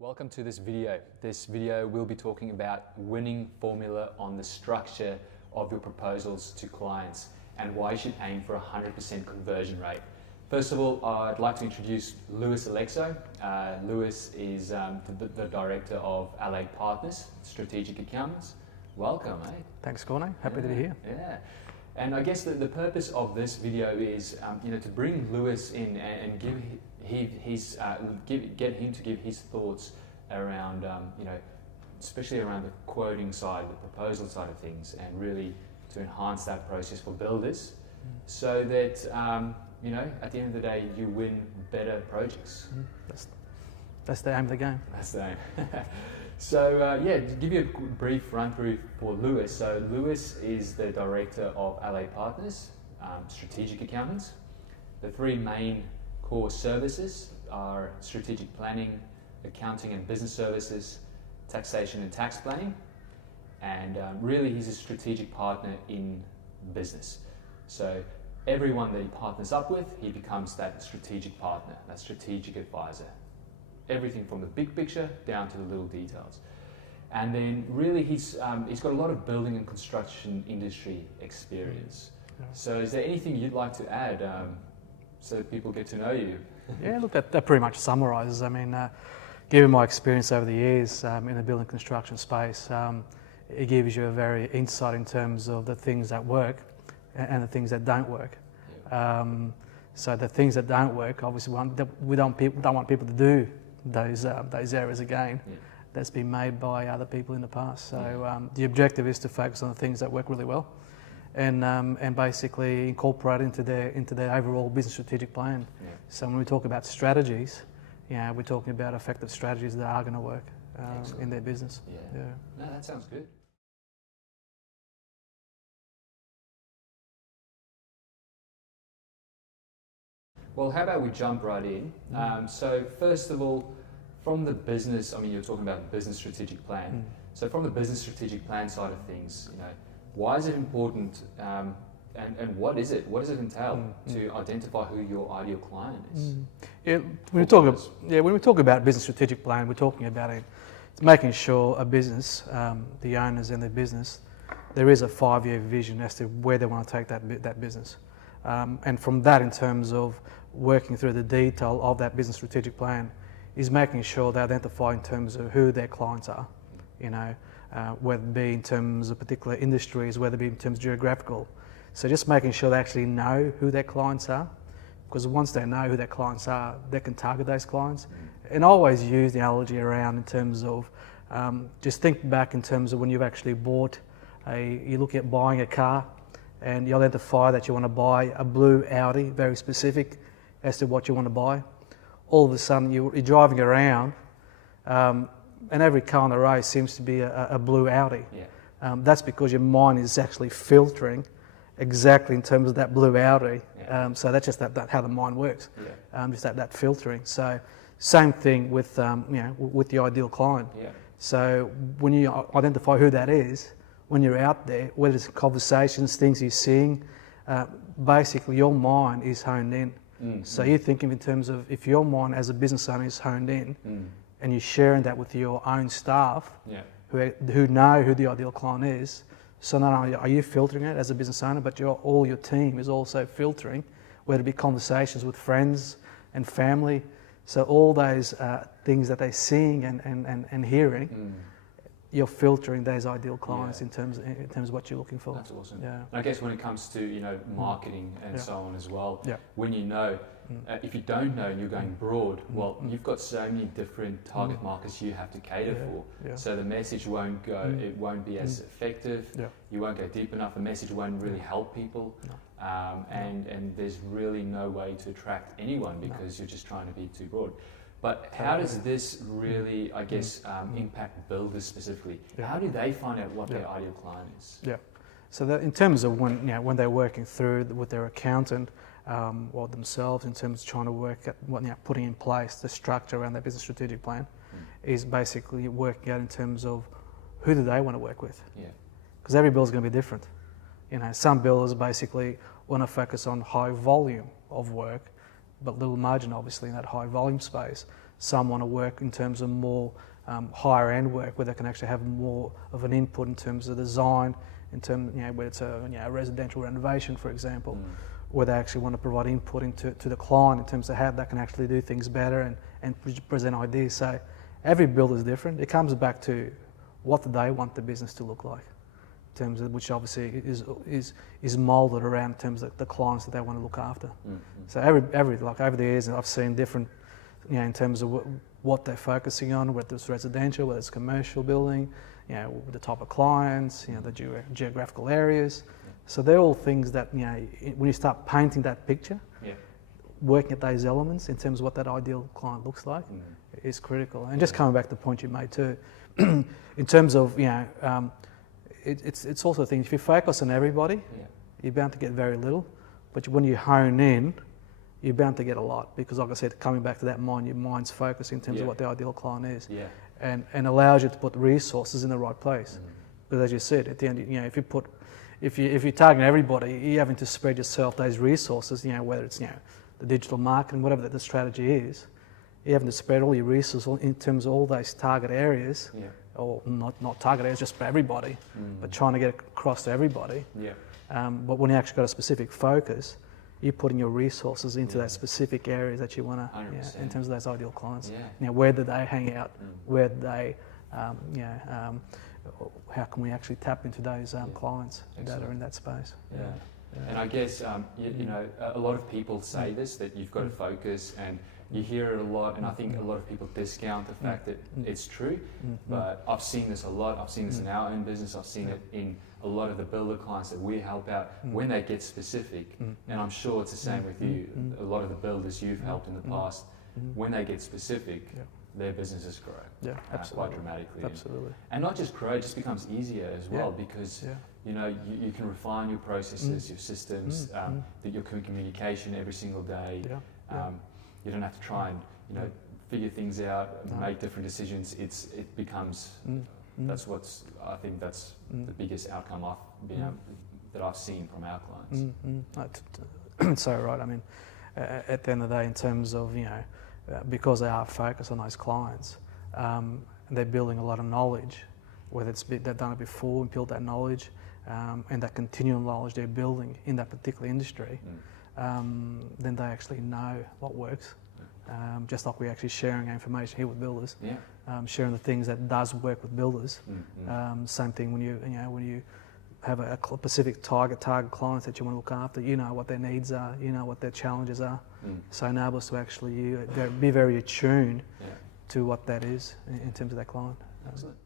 Welcome to this video. This video will be talking about winning formula on the structure of your proposals to clients and why you should aim for a 100% conversion rate. First of all, I'd like to introduce Lewis Alexo. Lewis is the director of Allied Partners, Strategic Accountants. Welcome, mate. Thanks, Corne. Happy to be here. Yeah. And I guess the purpose of this video is to bring Lewis in and give get him to give his thoughts around especially around the quoting side, the proposal side of things, and really to enhance that process for builders, so that at the end of the day you win better projects. That's the aim of the game. That's the aim. So to give you a brief run through for Lewis. So Lewis is the director of Allied Partners, Strategic Accountants. The three main core services are strategic planning, accounting and business services, taxation and tax planning, and really he's a strategic partner in business. So everyone that he partners up with, he becomes that strategic partner, that strategic advisor. Everything from the big picture down to the little details. And then really he's got a lot of building and construction industry experience. So is there anything you'd like to add so people get to know you? Yeah, look, that pretty much summarises. I mean, given my experience over the years in the building construction space, it gives you a very insight in terms of the things that work and the things that don't work. Yeah. So the things that don't work, obviously, we don't want people to do those errors again. Yeah. That's been made by other people in the past. So the objective is to focus on the things that work really well, and basically incorporate into their overall business strategic plan. Yeah. So when we talk about strategies, we're talking about effective strategies that are going to work in their business. Yeah. No, that sounds good. Well, how about we jump right in? So first of all, from the business, you're talking about business strategic plan. So from the business strategic plan side of things, why is it important, and what is it? What does it entail to identify who your ideal client is? When we talk about business strategic plan, we're talking about making sure a business, the owners and their business, there is a 5-year vision as to where they want to take that business. And from that, in terms of working through the detail of that business strategic plan, is making sure they identify in terms of who their clients are, whether it be in terms of particular industries, whether it be in terms of geographical. So just making sure they actually know who their clients are, because once they know who their clients are, they can target those clients. And I always use the analogy around in terms of, just think back in terms of when you've actually you look at buying a car, and you identify that you want to buy a blue Audi, very specific as to what you want to buy. All of a sudden you're driving around, and every car on the road seems to be a blue Audi. Yeah. That's because your mind is actually filtering exactly in terms of that blue Audi. Yeah. So that's just that how the mind works. Yeah. Just that filtering. So same thing with with the ideal client. Yeah. So when you identify who that is, when you're out there, whether it's conversations, things you're seeing, basically your mind is honed in. So you're thinking in terms of, if your mind as a business owner is honed in, and you're sharing that with your own staff, who know who the ideal client is, so not only are you filtering it as a business owner, but all your team is also filtering, whether it be conversations with friends and family. So all those things that they're seeing and hearing, you're filtering those ideal clients in terms of what you're looking for. That's awesome. Yeah. I guess when it comes to marketing and so on as well, when if you don't know and you're going broad, well, you've got so many different target markets you have to cater for. Yeah. So the message won't go, it won't be as effective. Yeah. You won't go deep enough. The message won't really help people. No. And there's really no way to attract anyone because you're just trying to be too broad. But how does this really, I guess, impact builders specifically? Yeah. How do they find out what their ideal client is? Yeah. So that in terms of when they're working through with their accountant or themselves, in terms of trying to work at putting in place the structure around their business strategic plan, is basically working out in terms of who do they want to work with. Yeah. Because every build is going to be different. Some builders basically want to focus on high volume of work, but little margin obviously in that high volume space. Some want to work in terms of more higher end work where they can actually have more of an input in terms of design, in terms, where it's a residential renovation, for example, where they actually want to provide input into the client in terms of how they can actually do things better and present ideas. So every build is different. It comes back to what do they want the business to look like, in terms of which obviously is moulded around in terms of the clients that they want to look after. So over the years, I've seen different, in terms of what they're focusing on, whether it's residential, whether it's commercial building, the type of clients, the geographical areas. So they're all things that, when you start painting that picture, working at those elements in terms of what that ideal client looks like is critical. And just coming back to the point you made too, in terms of, it's also things, if you focus on everybody, you're bound to get very little. But when you hone in, you're bound to get a lot, because like I said, coming back to that mind, your mind's focus in terms of what the ideal client is, and allows you to put resources in the right place. Because as you said, at the end, if you're targeting everybody, you're having to spread yourself those resources, whether it's the digital marketing, whatever the strategy is, you're having to spread all your resources in terms of all those target areas, or not target areas, just for everybody, but trying to get across to everybody. But when you actually got a specific focus, you're putting your resources into those specific areas that you want to, in terms of those ideal clients. Where do they hang out? Where do they, how can we actually tap into those clients that are in that space? And I guess, a lot of people say this, that you've got to focus, and you hear it a lot, and I think a lot of people discount the fact that it's true, but I've seen this a lot. I've seen this in our own business. I've seen it in a lot of the builder clients that we help out when they get specific, and I'm sure it's the same with you. A lot of the builders you've helped in the past, when they get specific, their businesses grow quite dramatically. Absolutely. And not just grow, it just becomes easier as well, because you can refine your processes, your systems, your communication every single day. You don't have to try and figure things out, make different decisions. It becomes I think that's the biggest outcome that I've seen from our clients. So right. I mean, at the end of the day, in terms of because they are focused on those clients, and they're building a lot of knowledge, whether they've done it before and built that knowledge, and that continual knowledge they're building in that particular industry, then they actually know what works. Just like we're actually sharing our information here with builders, sharing the things that does work with builders. Same thing when you have a specific target clients that you want to look after. You know what their needs are, you know what their challenges are, so enable us to actually be very attuned to what that is in terms of that client. Excellent.